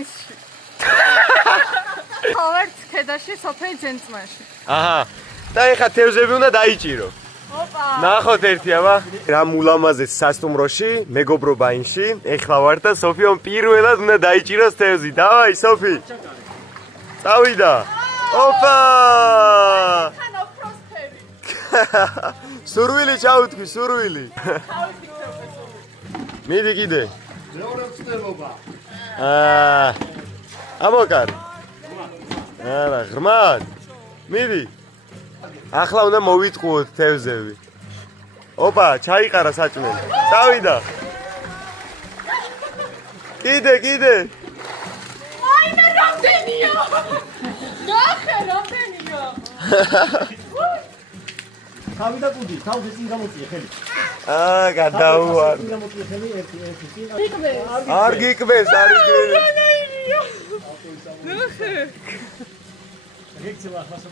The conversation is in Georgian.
ტენისში. ვართ ქედაში სოფელ ჯენწმანში. აჰა. და ეხა თევზები უნდა დაიჭირო. ოპა. ნახოთ ერთი აბა. რა მულამაზეს სასტუმროში, მეგობრობა ინში. ეხლა ვარ და სოფიომ პირველად უნდა დაიჭიროს თევზი. დავაი, სოფი. წავიდა. ოპა! თან ოქროსფერი. სურვილი ჩაუთქვი, სურვილი. მიდი კიდე. მეორე ცდელობა. ამოკარი. არა, ღრმად. მიდი. ახლა უნდა მოვიტყუოთ თევზები. ოპა, ჩაიყარა საჭმელი. წავიდა. კიდე. აი მე რამდენია? ნახე რამდენია? თავი და კუდი, თავზე წინ გამოწიე ხელი. გადაუარ. წინ გამოწიე ხელი ერთი. არ გიკვეს. ნახე. რეკცევა ხასო